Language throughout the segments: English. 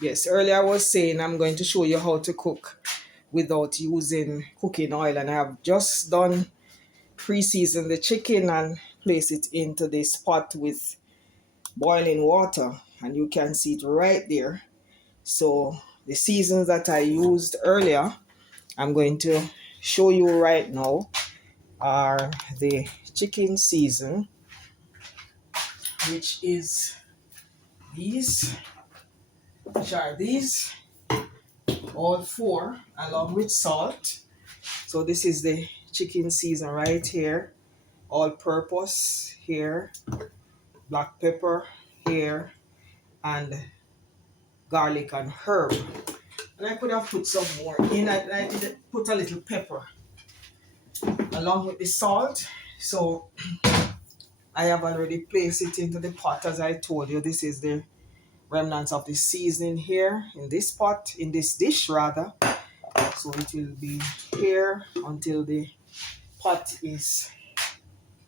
Yes, earlier I was saying I'm going to show you how to cook without using cooking oil, and I have just done pre-season the chicken and place it into this pot with boiling water, and you can see it right there. So the seasons that I used earlier, I'm going to show you right now are the chicken season, which is these, which are these, all four, along with salt. So this is the chicken season right here, all purpose here, black pepper here, and garlic and herb. And I could have put some more in. I did put a little pepper along with the salt. So I have already placed it into the pot. As I told you, this is the remnants of the seasoning here in this pot, in this dish rather. So it will be here until the pot is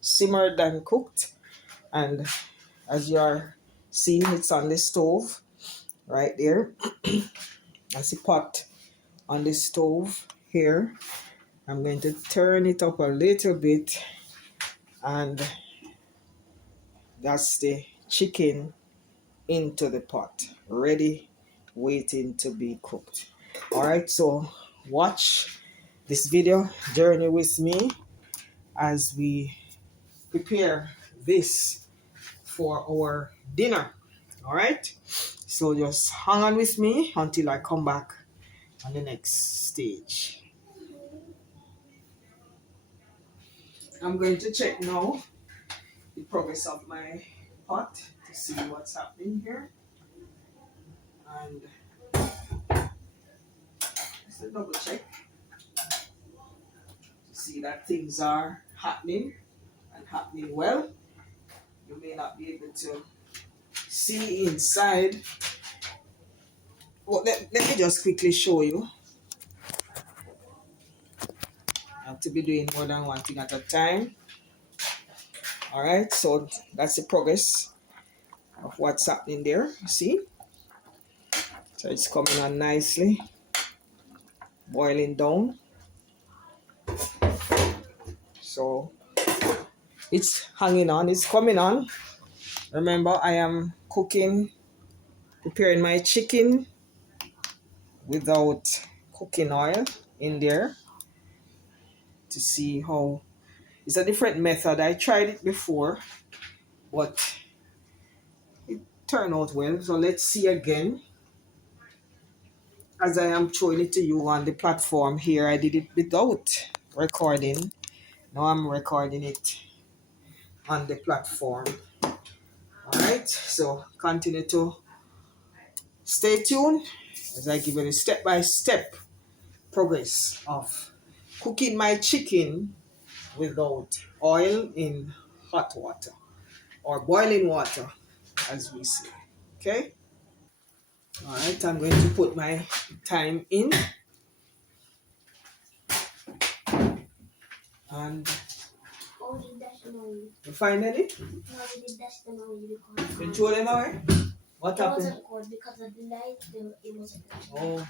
simmered and cooked. And as you are seeing, it's on the stove right there. That's the pot on the stove here. I'm going to turn it up a little bit, and that's the chicken into the pot, ready, waiting to be cooked. All right, so watch this video, journey with me as we prepare this for our dinner. All right, so just hang on with me until I come back on the next stage. I'm going to check now the progress of my pot to see what's happening here, and just a double check to see that things are happening and happening well. You may not be able to see inside. Well, let me just quickly show you. I have to be doing more than one thing at a time. All right, so that's the progress of what's happening there. You see? So it's coming on nicely, boiling down. So it's hanging on, it's coming on. Remember, I am preparing my chicken without cooking oil in there to see how it's a different method. I tried it before, but it turned out well. So let's see again. As I am showing it to you on the platform here, I did it without recording. Now I'm recording it on the platform. All right, so continue to stay tuned as I give you the step-by-step progress of cooking my chicken without oil in hot water or boiling water, as we say. Okay. All right, I'm going to put my time in, and you find any? You throw them away? What happened? It wasn't cold because of the light. It wasn't. Oh.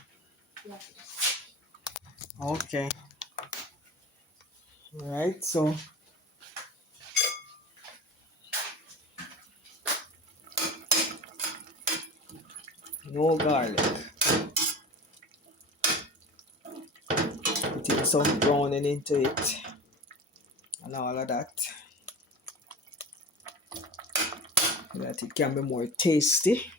Okay. All right. So no garlic. Putting some browning into it and all of that, so that it can be more tasty.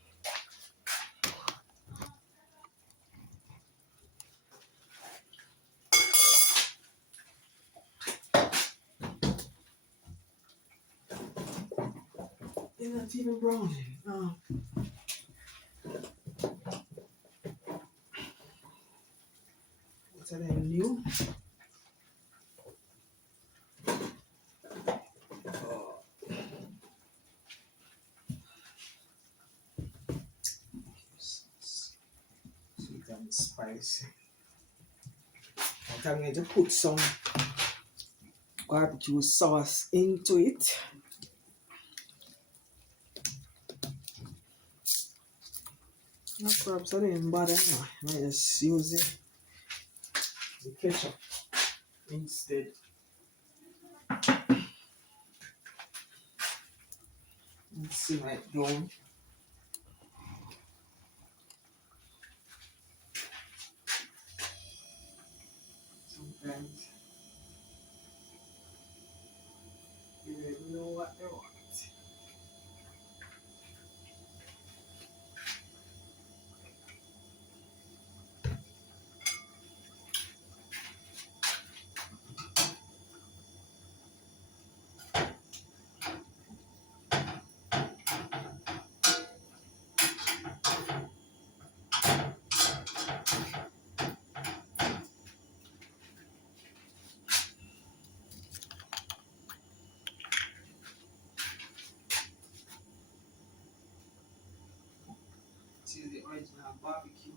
It's not even browning. Oh. What are they new? Oh. Sweet and spicy. But I'm going to put some barbecue sauce into it. No crabs, I didn't bother. No. I just use the ketchup instead. Let's see my down. Sometimes you don't even know what they want. This is the original barbecue.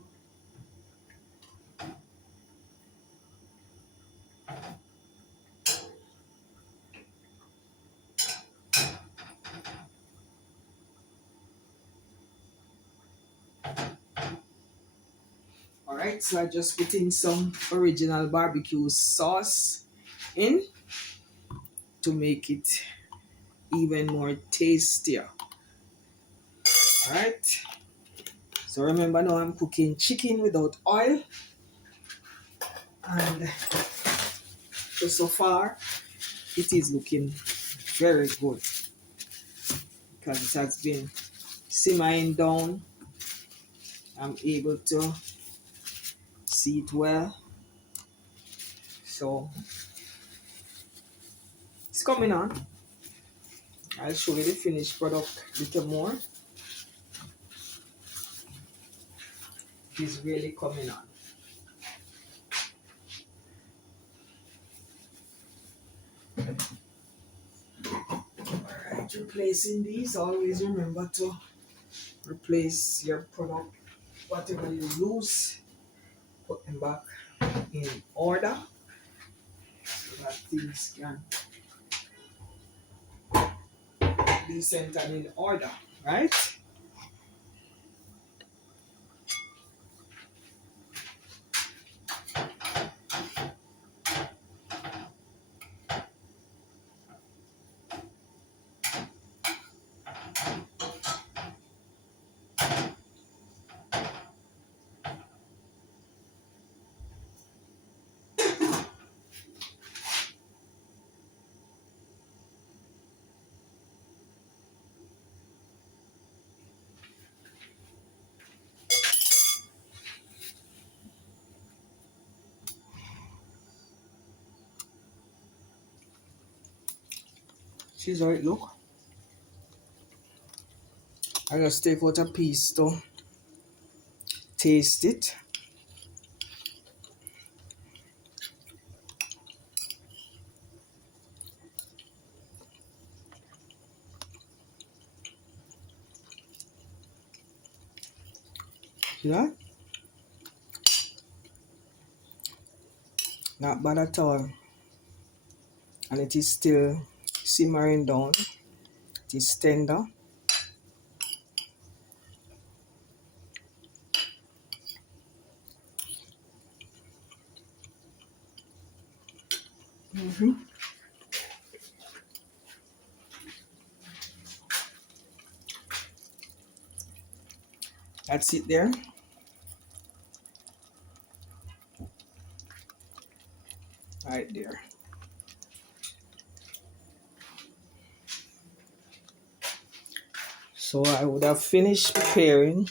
Alright, so I just put in some original barbecue sauce in to make it even more tastier. Alright, so remember now I'm cooking chicken without oil, and so far it is looking very good because it has been simmering down. I'm able to see it well, so it's coming on. I'll show you the finished product a little more. It's really coming on. Alright, replacing these, always remember to replace your product. Whatever you lose, put them back in order so that things can be sent and in order, right? See how it look. I just take out a piece to taste it. See that? Not bad at all. And it is still simmering down. It is tender. That's it there. Right there. So I would have finished preparing.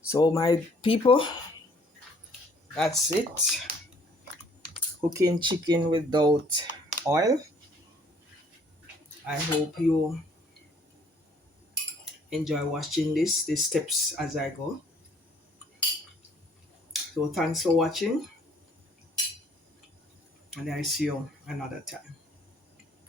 So my people, that's it. Cooking chicken without oil. I hope you enjoy watching the steps as I go. So thanks for watching, and I see you another time.